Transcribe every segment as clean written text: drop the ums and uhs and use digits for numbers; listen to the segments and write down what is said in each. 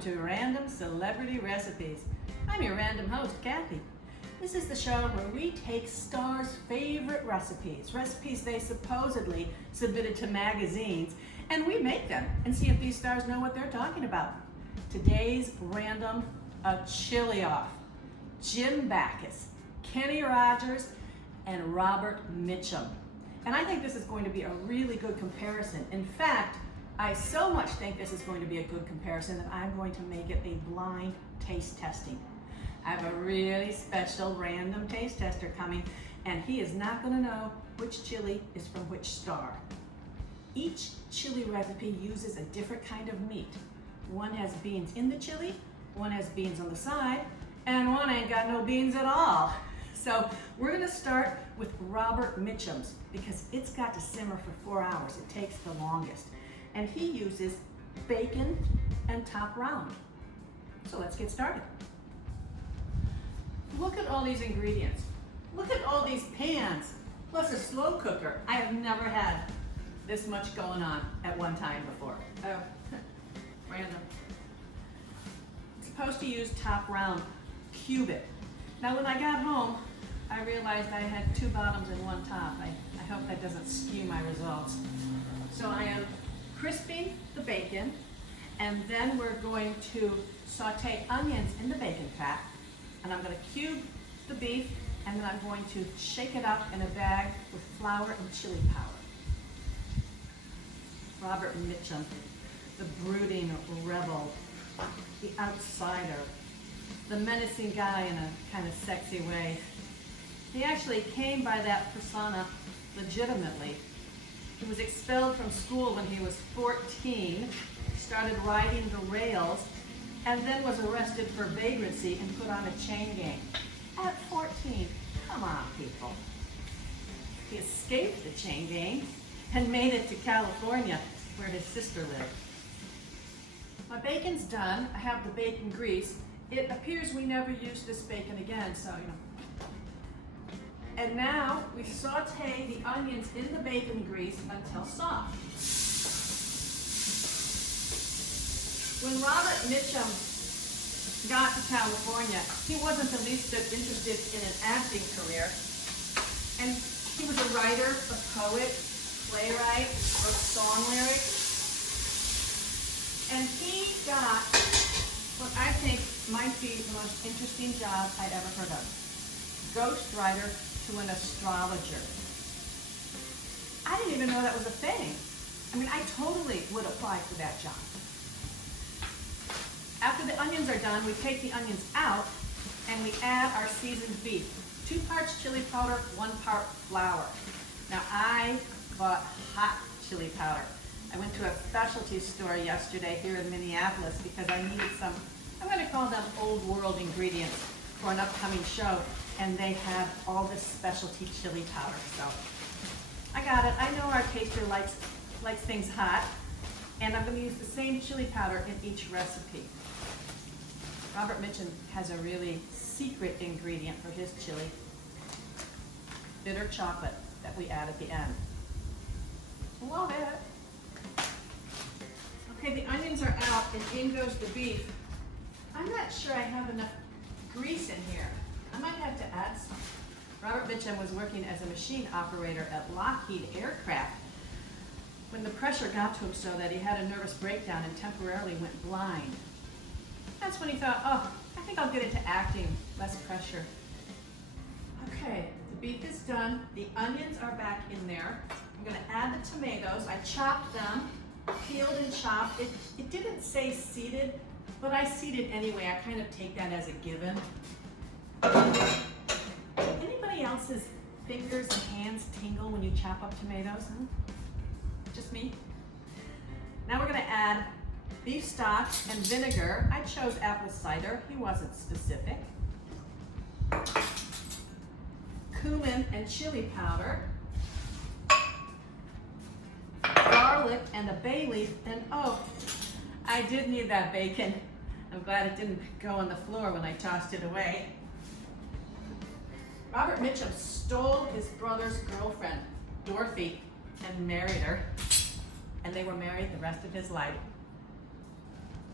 to Random Celebrity Recipes. I'm your random host, Kathy. This is the show where we take stars' favorite recipes they supposedly submitted to magazines, and we make them and see if these stars know what they're talking about. Today's random, a chili off. Jim Backus, Kenny Rogers, and Robert Mitchum. And I think this is going to be a really good comparison. In fact, I so much think this is going to be a good comparison that I'm going to make it a blind taste testing. I have a really special random taste tester coming, and he is not going to know which chili is from which star. Each chili recipe uses a different kind of meat. One has beans in the chili, one has beans on the side, and one ain't got no beans at all. So we're going to start with Robert Mitchum's because it's got to simmer for 4 hours. It takes the longest. And he uses bacon and top round. So let's get started. Look at all these ingredients. Look at all these pans, plus a slow cooker. I have never had this much going on at one time before. Oh, random. It's supposed to use top round, cube it. Now when I got home, I realized I had 2 bottoms and 1 top. I hope that doesn't skew my results. So I am crisping the bacon, and then we're going to saute onions in the bacon fat, and I'm going to cube the beef, and then I'm going to shake it up in a bag with flour and chili powder. Robert Mitchum, the brooding rebel, the outsider, the menacing guy in a kind of sexy way. He actually came by that persona legitimately. He was expelled from school when he was 14, started riding the rails, and then was arrested for vagrancy and put on a chain gang. At 14, come on people. He escaped the chain gang and made it to California where his sister lived. My bacon's done. I have the bacon grease. It appears we never used this bacon again, so And now we saute the onions in the bacon grease until soft. When Robert Mitchum got to California, he wasn't the least bit interested in an acting career. And he was a writer, a poet, playwright, wrote song lyrics. And he got what I think might be the most interesting job I'd ever heard of. Ghostwriter to an astrologer. I didn't even know that was a thing. I mean, I totally would apply for that job. After the onions are done, we take the onions out and we add our seasoned beef. 2 parts chili powder, 1 part flour. Now I bought hot chili powder. I went to a specialty store yesterday here in Minneapolis because I needed some, I'm going to call them old world ingredients for an upcoming show, and they have all this specialty chili powder. So I got it. I know our taster likes things hot, and I'm going to use the same chili powder in each recipe. Robert Mitchum has a really secret ingredient for his chili, bitter chocolate that we add at the end. Love it. Okay, the onions are out and in goes the beef. I'm not sure I have enough grease in here. I might have to add some. Robert Mitchum was working as a machine operator at Lockheed Aircraft when the pressure got to him so that he had a nervous breakdown and temporarily went blind. That's when he thought, oh, I think I'll get into acting, less pressure. Okay, the beef is done. The onions are back in there. I'm going to add the tomatoes. I chopped them, peeled and chopped. It didn't say seeded, but I seeded anyway. I kind of take that as a given. Anybody else's fingers and hands tingle when you chop up tomatoes? Huh? Just me? Now we're going to add beef stock and vinegar. I chose apple cider. He wasn't specific. Cumin and chili powder. Garlic and a bay leaf. And oh, I did need that bacon. I'm glad it didn't go on the floor when I tossed it away. Robert Mitchum stole his brother's girlfriend, Dorothy, and married her. And they were married the rest of his life.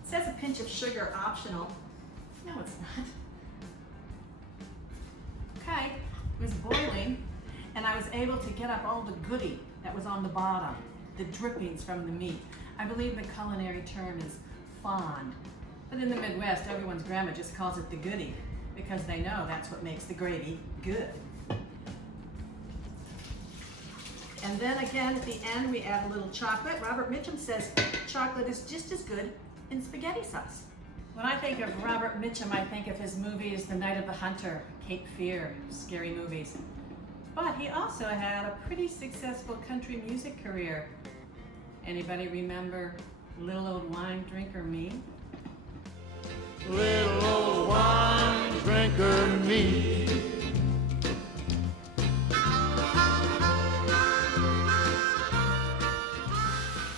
It says a pinch of sugar optional. No, it's not. Okay, it was boiling, and I was able to get up all the goodie that was on the bottom, the drippings from the meat. I believe the culinary term is fond, but in the Midwest, everyone's grandma just calls it the goodie because they know that's what makes the gravy good. And then again, at the end, we add a little chocolate. Robert Mitchum says chocolate is just as good in spaghetti sauce. When I think of Robert Mitchum, I think of his movies, The Night of the Hunter, Cape Fear, scary movies. But he also had a pretty successful country music career. Anybody remember Little Old Wine Drinker Me? Little old wine drinker me.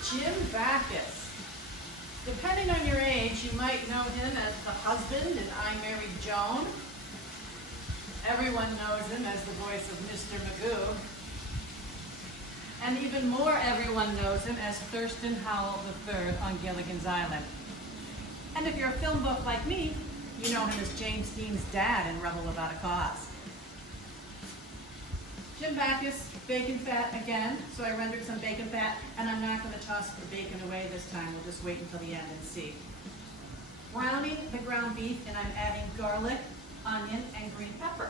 Jim Backus. Depending on your age, you might know him as the husband in I Married Joan. Everyone knows him as the voice of Mr. Magoo. And even more, everyone knows him as Thurston Howell III on Gilligan's Island. And if you're a film buff like me, you know him as James Dean's dad in Rebel Without a Cause. Jim Backus, bacon fat again, so I rendered some bacon fat, and I'm not going to toss the bacon away this time. We'll just wait until the end and see. Browning the ground beef, and I'm adding garlic, onion, and green pepper.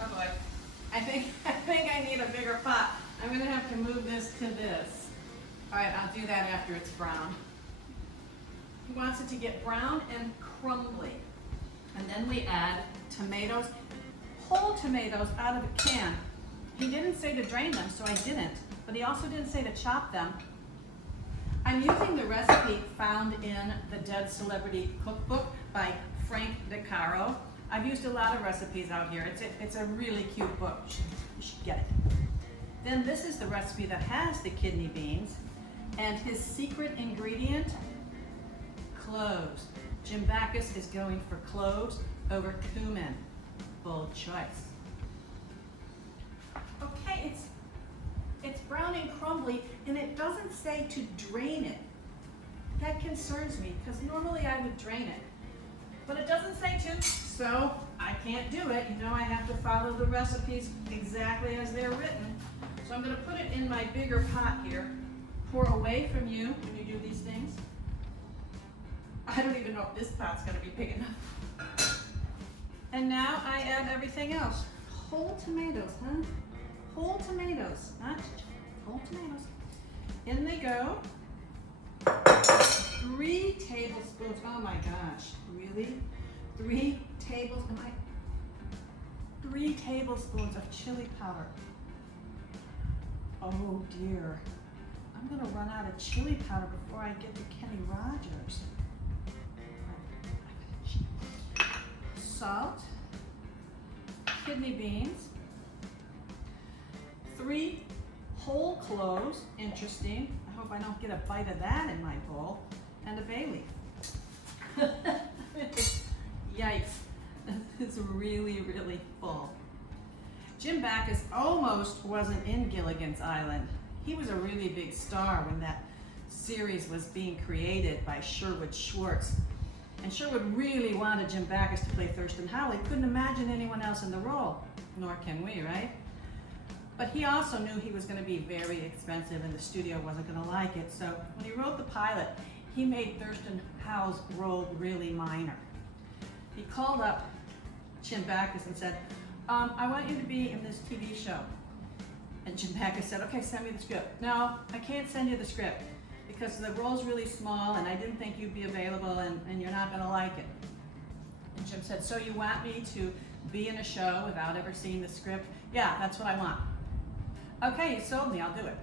Oh boy, I think I need a bigger pot. I'm going to have to move this to this. All right, I'll do that after it's brown. He wants it to get brown and crumbly. And then we add tomatoes, whole tomatoes out of a can. He didn't say to drain them, so I didn't, but he also didn't say to chop them. I'm using the recipe found in the Dead Celebrity Cookbook by Frank DeCaro. I've used a lot of recipes out here. It's a really cute book. You should get it. Then this is the recipe that has the kidney beans, and his secret ingredient, cloves. Jim Backus is going for cloves over cumin. Bold choice. Okay, it's brown and crumbly, and it doesn't say to drain it. That concerns me, because normally I would drain it. But it doesn't say to, so I can't do it. You know I have to follow the recipes exactly as they're written. So I'm going to put it in my bigger pot here. Pour away from you when you do these things. I don't even know if this pot's going to be big enough. And now I add everything else. Whole tomatoes, huh? Whole tomatoes, not whole tomatoes. In they go. 3 tablespoons, oh my gosh, really? 3 tablespoons of chili powder. Oh dear, I'm gonna run out of chili powder before I get to Kenny Rogers. Salt, kidney beans, 3 whole cloves, interesting. I hope I don't get a bite of that in my bowl, and a bay leaf. Yikes, it's really, really full. Jim Backus almost wasn't in Gilligan's Island. He was a really big star when that series was being created by Sherwood Schwartz. And Sherwood really wanted Jim Backus to play Thurston Howell. He couldn't imagine anyone else in the role, nor can we, right? But he also knew he was going to be very expensive and the studio wasn't going to like it. So when he wrote the pilot, he made Thurston Howell's role really minor. He called up Jim Backus and said, I want you to be in this TV show. And Jim Backus said, okay, send me the script. No, I can't send you the script because the role's really small and I didn't think you'd be available and you're not going to like it. And Jim said, so you want me to be in a show without ever seeing the script? Yeah, that's what I want. Okay, you sold me, I'll do it.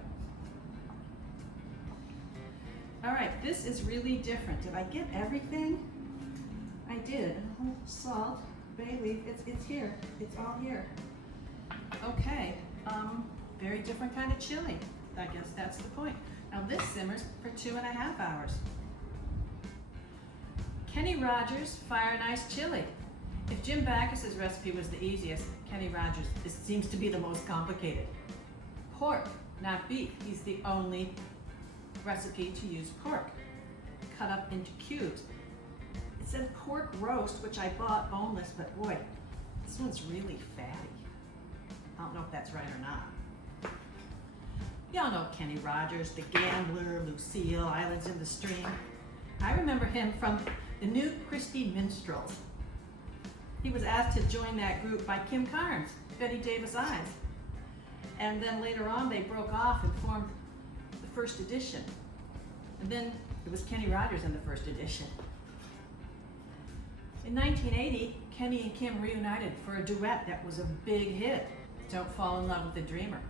All right, this is really different. Did I get everything? I did. Salt, bay leaf, it's here. It's all here. Okay, very different kind of chili. I guess that's the point. Now this simmers for 2.5 hours. Kenny Rogers Fire and Ice Chili. If Jim Backus's recipe was the easiest, Kenny Rogers seems to be the most complicated. Pork, not beef. He's the only recipe to use pork. cut up into cubes. It said pork roast, which I bought boneless, but boy, this one's really fatty. I don't know if that's right or not. Y'all know Kenny Rogers, the gambler, Lucille, Islands in the Stream. I remember him from the New Christie Minstrels. He was asked to join that group by Kim Carnes, Betty Davis Eyes. And then later on they broke off and formed the First Edition. And then it was Kenny Rogers in the First Edition. In 1980, Kenny and Kim reunited for a duet that was a big hit, Don't Fall in Love with the Dreamer.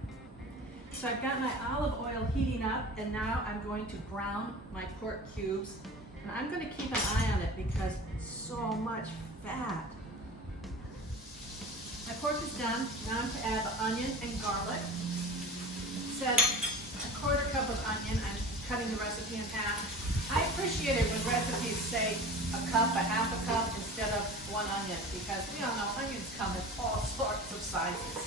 So I've got my olive oil heating up, and now I'm going to brown my pork cubes. And I'm going to keep an eye on it because so much fat. My pork is done. Now I'm to add the onion and garlic. It said a quarter cup of onion. I'm cutting the recipe in half. I appreciate it when recipes say a cup, a half a cup, instead of one onion, because we all know onions come in all sorts of sizes.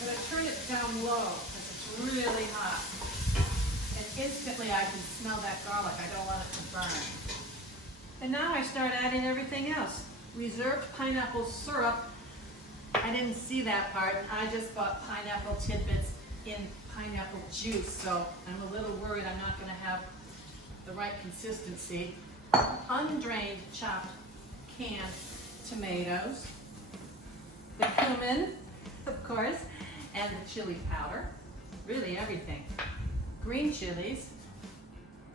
But I turn it down low because it's really hot. And instantly I can smell that garlic. I don't want it to burn. And now I start adding everything else. Reserved pineapple syrup. I didn't see that part. I just bought pineapple tidbits in pineapple juice, so I'm a little worried I'm not going to have the right consistency. Undrained chopped canned tomatoes, the cumin, of course, and the chili powder, really everything. Green chilies,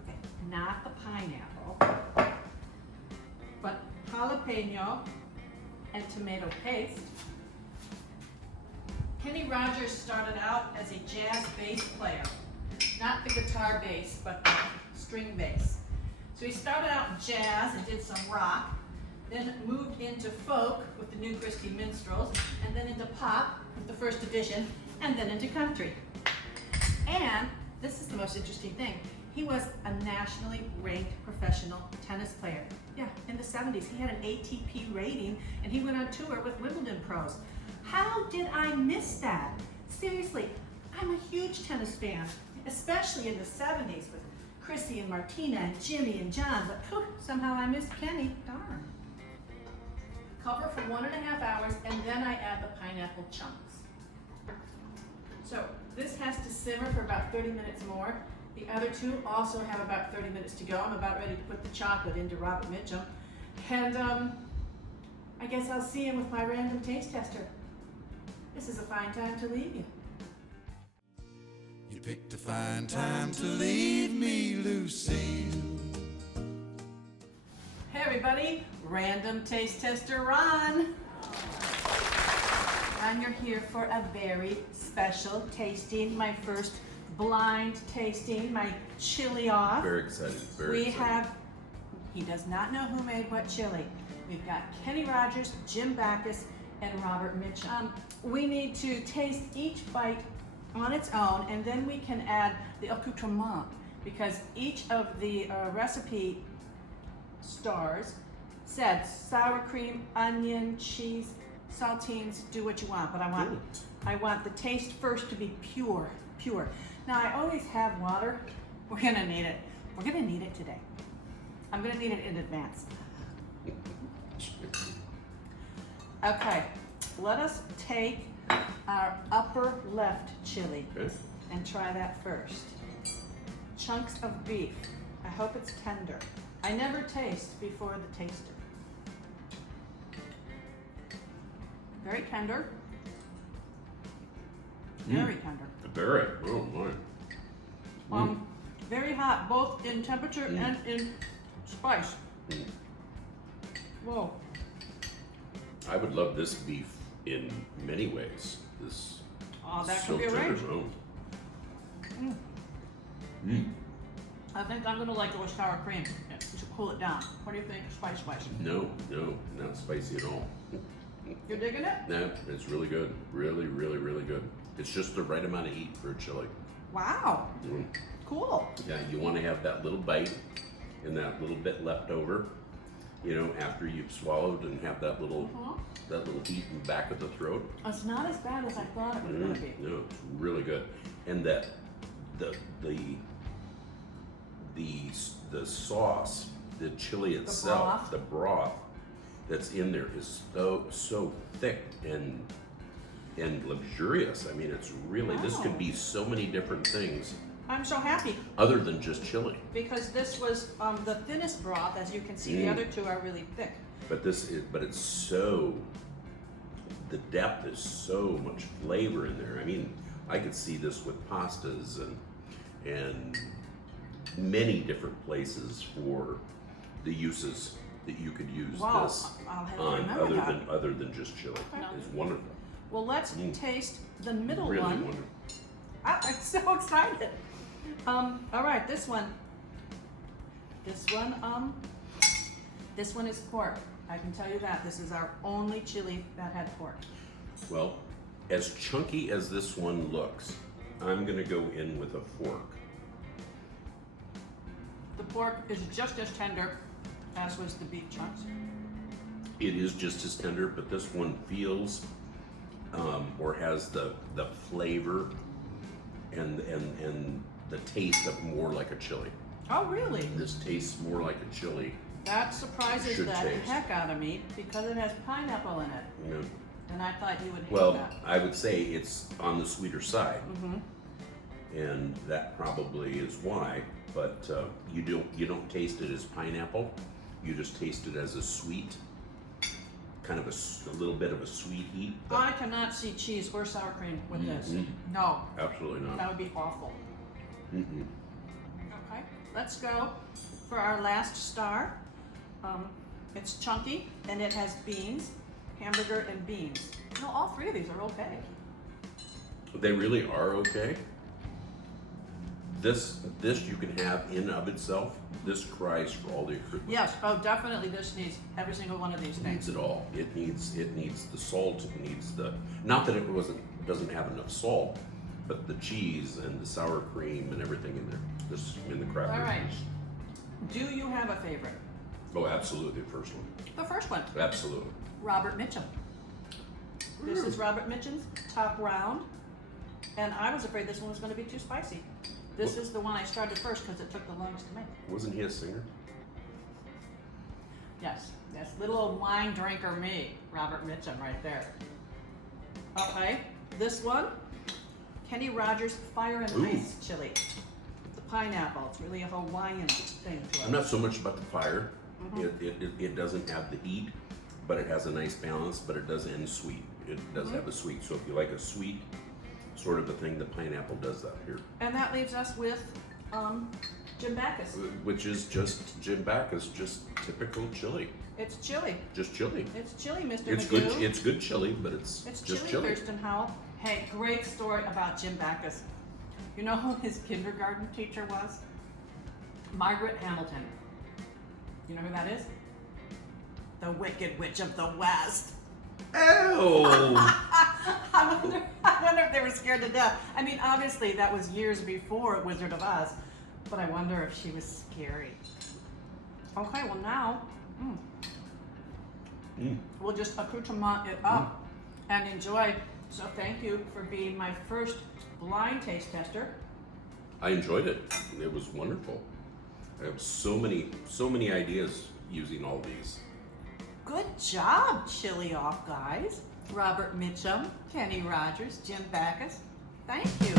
okay, not the pineapple, but jalapeno and tomato paste. Kenny Rogers started out as a jazz bass player, not the guitar bass, but the string bass. So he started out in jazz and did some rock, then moved into folk with the New Christie Minstrels, and then into pop with the First Edition, and then into country. And this is the most interesting thing. He was a nationally ranked professional tennis player. Yeah, in the 70s. He had an ATP rating, and he went on tour with Wimbledon pros. How did I miss that? Seriously, I'm a huge tennis fan, especially in the 70s with Chrissy and Martina and Jimmy and John, but whew, somehow I missed Kenny, darn. Cover for 1.5 hours, and then I add the pineapple chunks. So this has to simmer for about 30 minutes more. The other two also have about 30 minutes to go. I'm about ready to put the chocolate into Robert Mitchum. And I guess I'll see him with my random taste tester. This is a fine time to leave you. You picked a fine time to leave me, Lucille. Hey everybody, random taste tester Ron. And you're here for a very special tasting, my first blind tasting, my chili off. Very excited, very excited. He does not know who made what chili. We've got Kenny Rogers, Jim Backus, and Robert Mitchum. We need to taste each bite on its own, and then we can add the accoutrement, because each of the recipe stars said sour cream, onion, cheese, saltines, do what you want, but I want the taste first to be pure. Now I always have water. We're gonna need it. We're gonna need it today. I'm gonna need it in advance. Okay, let us take our upper left chili and try that first. Chunks of beef. I hope it's tender. I never taste before the taster. Very tender. Very tender. Very, oh my. Very hot, both in temperature and in spice. Whoa. I would love this beef in many ways. This That so can be tender. arranged. Oh. I think I'm gonna like it with sour cream. Yeah, you should cool it down. What do you think? Spice. No, not spicy at all. You're digging it? No, it's really good. Really good. It's just the right amount of heat for a chili. Wow. Cool. Yeah, you want to have that little bite and that little bit left over, you know, after you've swallowed, and have that little heat in the back of the throat. It's not as bad as I thought it was gonna be. No, it's really good. And that the the sauce, the chili itself, the broth that's in there is so thick and luxurious. I mean, it's really, this could be so many different things I'm so happy other than just chili. because this was the thinnest broth. As you can see, the other two are really thick. But it's so, the depth is so much flavor in there. I mean, I could see this with pastas and many different places for the uses that you could use Wow, this I'll have to on remember other than just chili. Okay. It's wonderful. Well, let's taste the middle Really one. wonderful. I'm so excited. All right, this one is pork. I can tell you that. This is our only chili that had pork. Well, as chunky as this one looks, I'm gonna go in with a fork. The pork is just as tender as was the beef chunks. It is just as tender, but this one feels or has the flavor and the taste of more like a chili. Oh, really? This tastes more like a chili. That surprises Should the taste. heck out of me because it has pineapple in it. You know? And I thought you would hate Well, that. I would say it's on the sweeter side, Mm-hmm. and that probably is why. But you don't taste it as pineapple. You just taste it as a sweet, kind of a little bit of a sweet heat. But I cannot see cheese or sour cream with this. Mhm. No, absolutely that not. would be awful. Mm-mm. Okay, let's go for our last star. It's chunky and it has beans, hamburger and beans. No, all three of these are okay. They really are okay. This you can have in of itself. This cries for all the equipment. Yes, oh, definitely this needs every single one of these It needs things. it all. It needs the salt. It needs the, not that it doesn't have enough salt, but the cheese and the sour cream and everything in there. This in the crackers. All right. Do you have a favorite? Oh, absolutely. The first one. The first one, Absolutely. Robert Mitchum. This is Robert Mitchum's top round, and I was afraid this one was going to be too spicy. This is the one I started first because it took the longest to make. Wasn't he a singer? Yes, little old wine drinker me, Robert Mitchum right there. Okay, this one, Kenny Rogers Fire and Ooh. Ice chili. The pineapple, it's really a Hawaiian thing to it. I'm not so much about the fire. Mm-hmm. It doesn't have the heat, but it has a nice balance. But it does end sweet. It does Mm-hmm. have a sweet. So if you like a sweet sort of a thing, the pineapple does that here. And that leaves us with Jim Backus. Which is just Jim Backus, just typical chili. It's chili. Just chili. It's chili, Mr. It's Magoo. good. It's good chili, but it's just chili, chili. Thurston Howell. Hey, great story about Jim Backus. You know who his kindergarten teacher was? Margaret Hamilton. You know who that is? The Wicked Witch of the West. Oh, I wonder if they were scared to death. I mean, obviously that was years before Wizard of Oz, but I wonder if she was scary. Okay, well now, we'll just accoutrement it up and enjoy. So thank you for being my first blind taste tester. I enjoyed it. It was wonderful. I have so many ideas using all these. Good job, Chili Off guys. Robert Mitchum, Kenny Rogers, Jim Backus. Thank you.